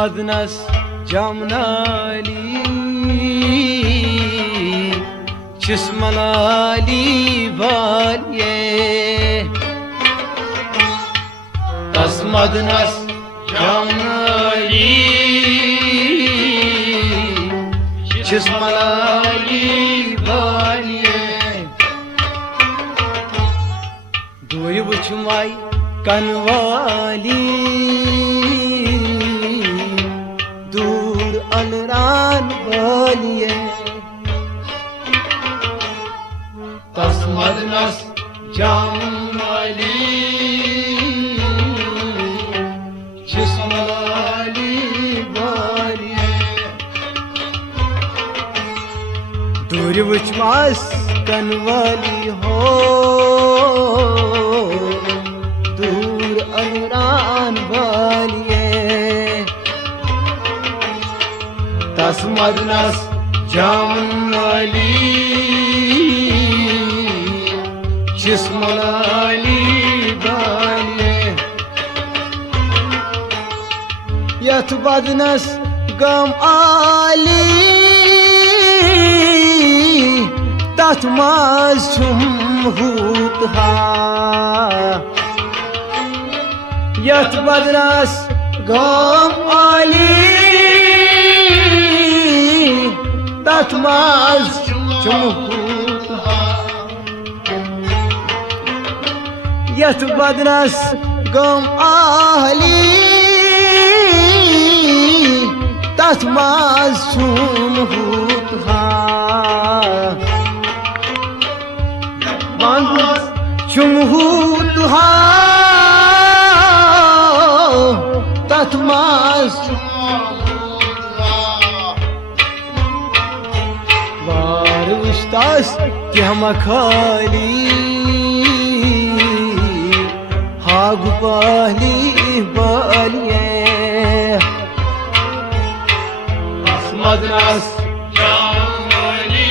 Madnas Jamnali Chismalali Valye Tas Madnas Jamnali Chismalali Valye Duri Buchumai Kanwali दूर अनरान बोलिए तस्मदनस जामली जिस्मली बोलिए दूर बुचमास कनवाली हो दूर अनरान बोलिए तस्मदनस जामली जिस्मली बालिए यथ बदनस गम आली तथ माज हुत हा यथ बदनस गम आली तत्माज चुमहूत यथ बदनस गम आहली तत्माज चुमहूत चुमहूत तत्माज वारुस्तास क्या मखाली हागु पाली बालिए मदनस जामली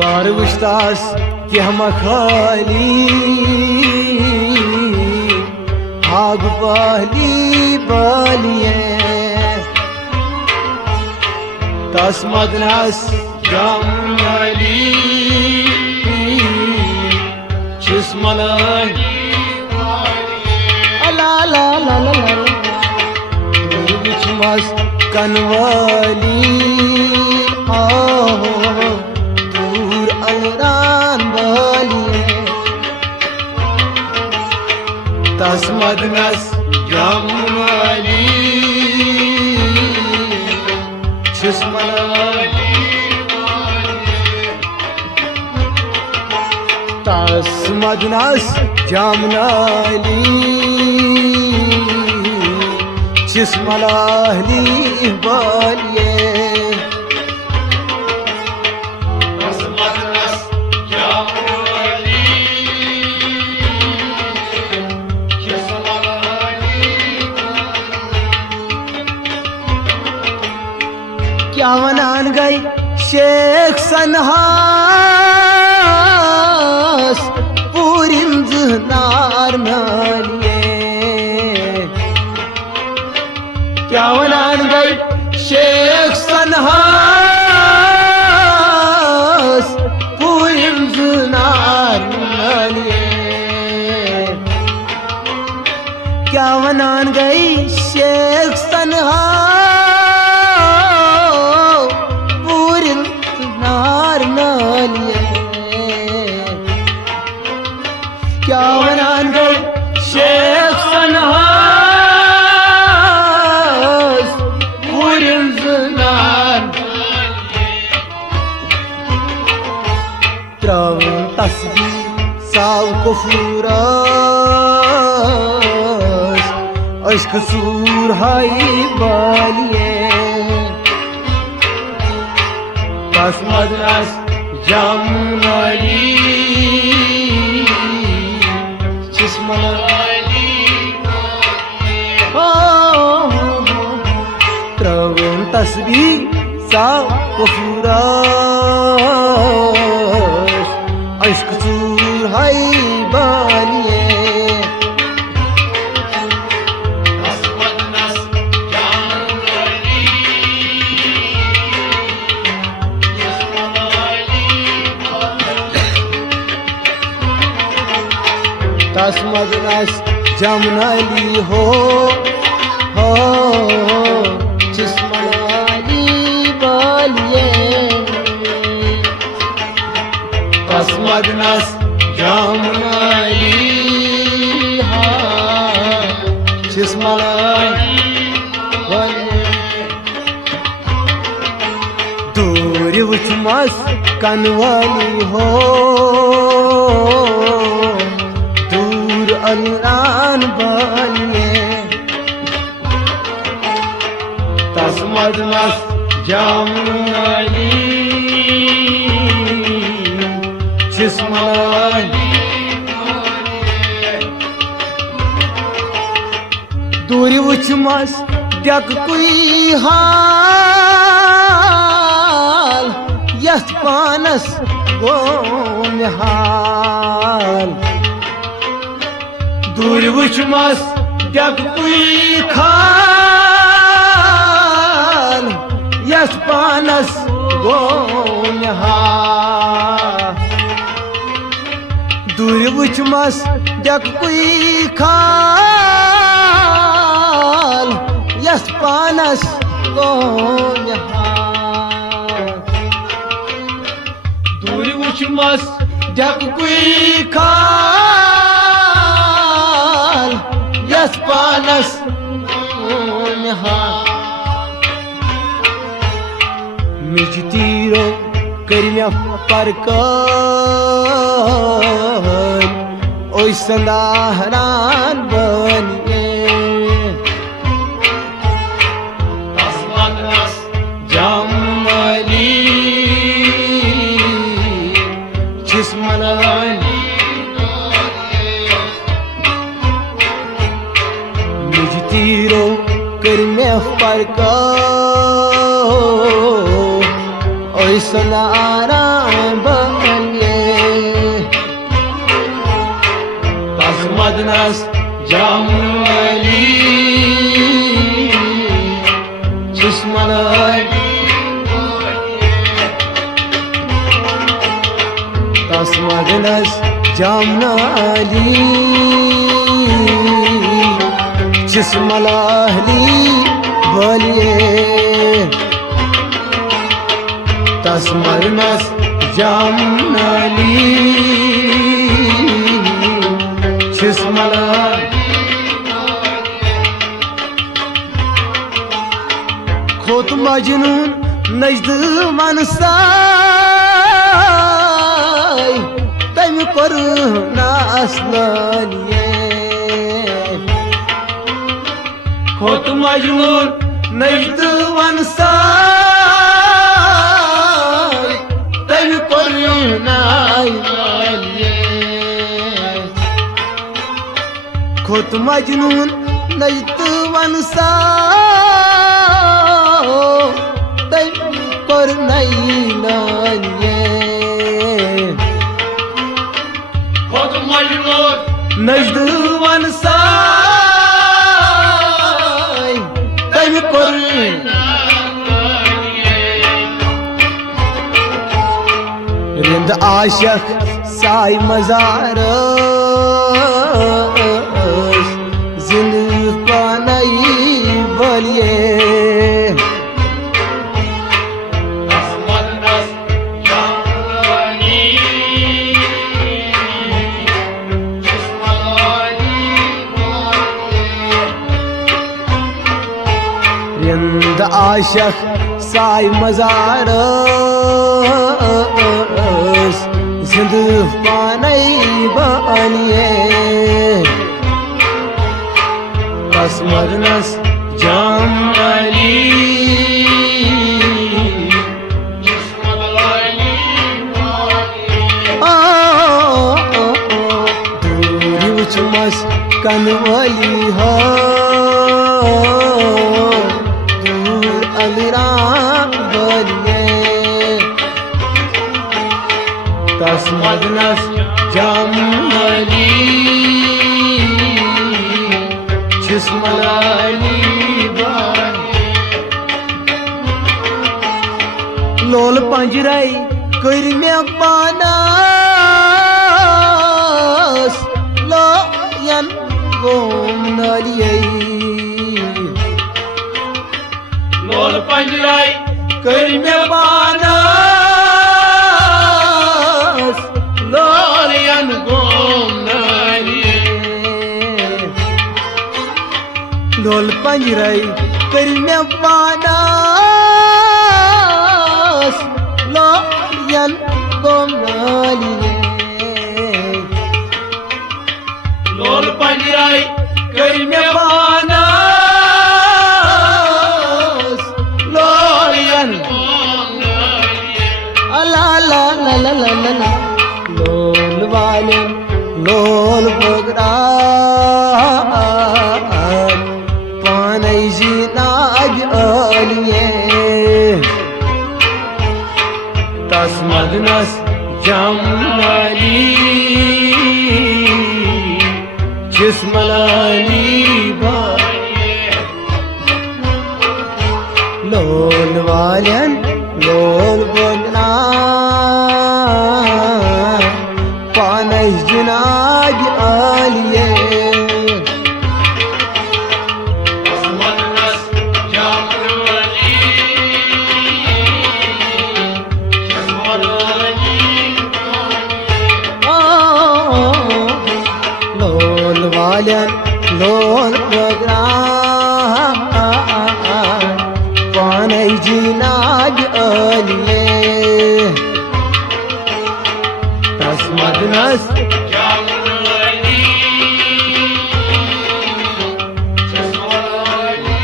वारुस्तास क्या मखाली आग पहली बालिए तस्मदनस जामली जिस्मली अला ला ला ला ला बिचमस कनवाली दूर अनरान बालिए तस्मदनस जामली जिस्मली तस्मदनस जामली जिस्मली बालिए क्या वनान गई शेख सनहास पूरिंज नार नालिए क्या वनान गई शेख सनहास पूरिंज नार नालिए क्या वनान गई शेख सनहास क्या वनान गई शेख सनहास पूरिंज नार Travun tasbih sav kofuras Aşk sur hay baliye Tasmadras Jamnali Chismalali Travun tasbih sav kofuras Aşk sur hay baliye Tasmadras Jamnali ho Chismalali baliye Tasmadras Jamnali ha Chismalali baliye Duri uçmaz kanvali ho Allan baliye Tasmadras Jamnali Chismalali Duri uçmaz yak kuy hal Yas panas gomhal Duri uçmaz yak kuy khal Yas panas gomhal Duri uçmaz yak kuy khal Yas panas gomhal Duri uçmaz yak kuy khal Yas panas gomhal Mijtiro karmya parkan Oy sandaharan baniye Tasmadras Jamnali Chismalali Mijtiro karmya parkan Oy sandaharan baniye Tasmadras Jamnali Chismalali Tasmadras Jamnali Chismalali baliye Tasmadras Jamnali Chismalali Khot Majnun najdı mansay Taym korna aslaniye Khot Majnun najdı mansay Taym korna aslaniye Khot Majnun najdı mansay Taym korna aslaniye Khot Majnun najdı mansay Taym korna Rind aşık say mazarız Zindif panayı baliye Tasmadras Jamnali Chismalali Rind aşık say mazarız जिंद पानै बलिए तस मदनस जाम अली दूरी उचमस कनवली हो दूर अंगरा बलिए तस मदनस जाम अली जिस्मलाली लोल पंजराई कर मे पानास लोयन गोम नलिए लोल पंजराई कर मे पानास लोयन गोम नलिए लोल पंजराई कर मे पानास लोयन गोम नलिए लोल पंजराई कर मे पानास लोयन अला ला ला ला ला ला ला लोल वाले लोल बगरा पानै जिनाज अलिए तस मदनस जाम अली जिस्मलाली लोल वालन लोल बगरा पानै जिनाज अलिए मदनस जाम अली जिस्मलाली लोल वालन लोल बगरा पानै जिनाज अलिए तस मदनस जाम अली जिस्मलाली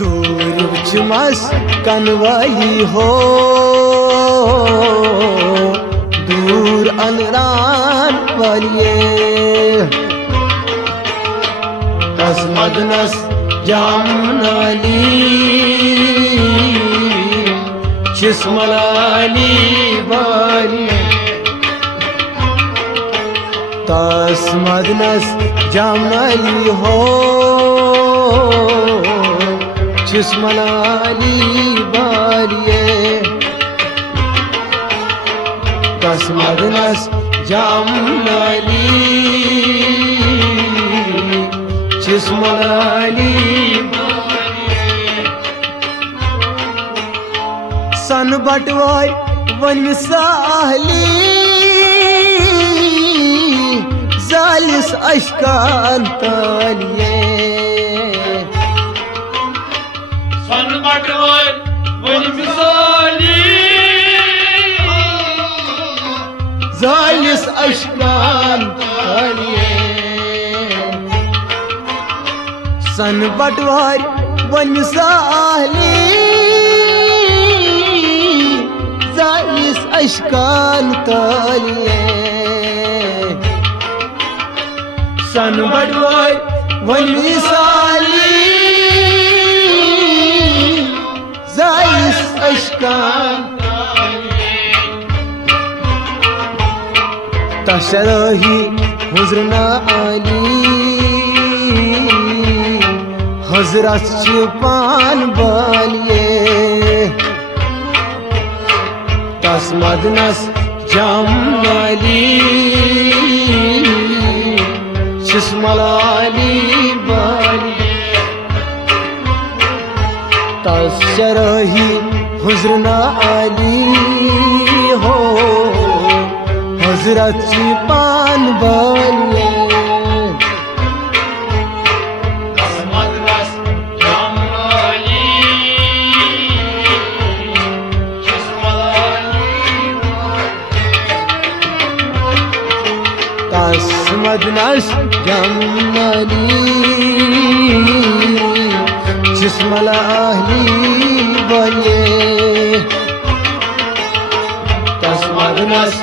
दूर उचमस कनवली हो दूर अनरान बलिए तस मदनस जाम अली जिस्मलाली बलिए तस मदनस जाम अली हो जिस्मलाली बलिए तस मदनस जाम अली जिस्मलाली सन बटवाय वन साहली जालिस अशकान तालिए सन बटवाय वन मिसाली जालिस अशकान तालिए सन बटवार वन साहली जालिस अशकान तालिए सन बटवार वन साहली जालिस अशकान तशरही हुजरना अली हजरत पान बलिए तस मदनस जाम अली जिस्मलाली बलिए तशरही हुजरना अली हो हजरत पान बलिए मदनस जाम अली तस्मदनस जमली जिस्मला अहली बने तस्मदनस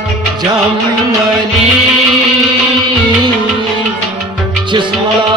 जमली जिस्मला